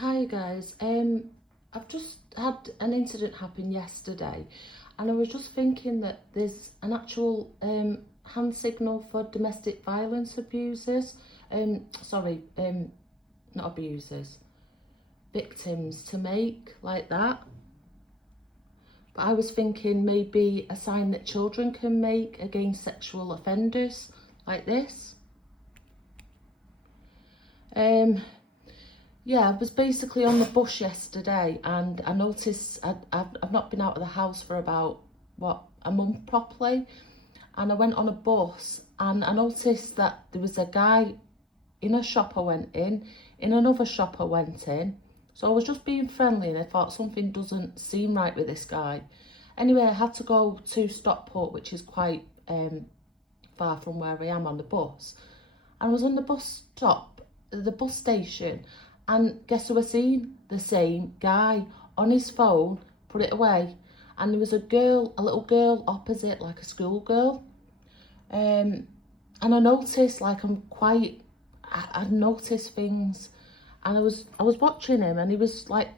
Hi guys, I've just had an incident happen yesterday and I was just thinking that there's an actual hand signal for domestic violence abusers, sorry, not abusers, victims to make like that. But I was thinking maybe a sign that children can make against sexual offenders like this. Yeah, I was basically on the bus yesterday and I noticed I've not been out of the house for about, a month properly. And I went on a bus and I noticed that there was a guy in a shop I went in another shop I went in. So I was just being friendly and I thought something doesn't seem right with this guy. Anyway, I had to go to Stockport, which is quite far from where I am on the bus. And I was on the bus station, and guess who I seen? The same guy on his phone, put it away. And there was a little girl opposite, like a schoolgirl. And I noticed, like, I noticed things, and I was watching him, and he was like,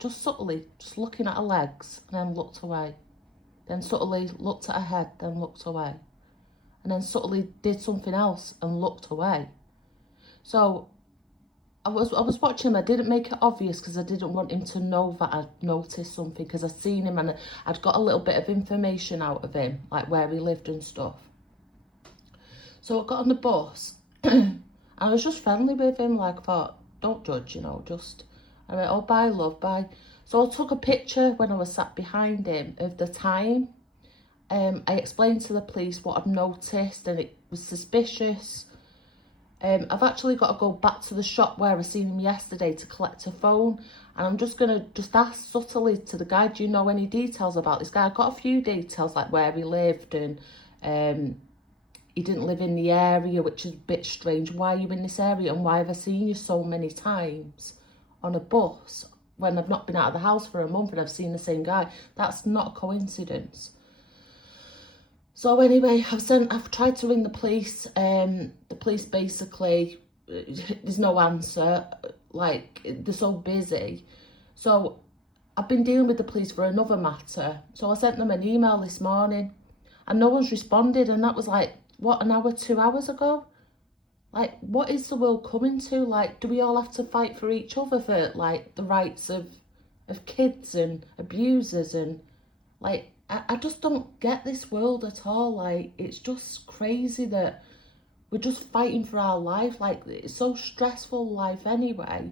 just subtly, just looking at her legs, and then looked away. Then subtly looked at her head, then looked away. And then subtly did something else and looked away. So I was watching him. I didn't make it obvious because I didn't want him to know that I'd noticed something, because I'd seen him and I'd got a little bit of information out of him, like where he lived and stuff. So I got on the bus and I was just friendly with him, like, I thought, don't judge, just, I went, oh, bye, love, bye. So I took a picture when I was sat behind him of the time. I explained to the police what I'd noticed and it was suspicious. I've actually got to go back to the shop where I seen him yesterday to collect a phone, and I'm just gonna ask subtly to the guy, do you know any details about this guy? I got a few details, like where he lived, and he didn't live in the area, which is a bit strange. Why are you in this area, and why have I seen you so many times on a bus when I've not been out of the house for a month and I've seen the same guy? That's not a coincidence. So anyway, I've tried to ring the police. The police basically, there's no answer. Like, they're so busy. So I've been dealing with the police for another matter. So I sent them an email this morning and no one's responded. And that was like, what, an hour, 2 hours ago? Like, what is the world coming to? Like, do we all have to fight for each other for, like, the rights of kids and abusers? And, like, I just don't get this world at all. Like, it's just crazy that we're just fighting for our life. Like, it's so stressful, life anyway.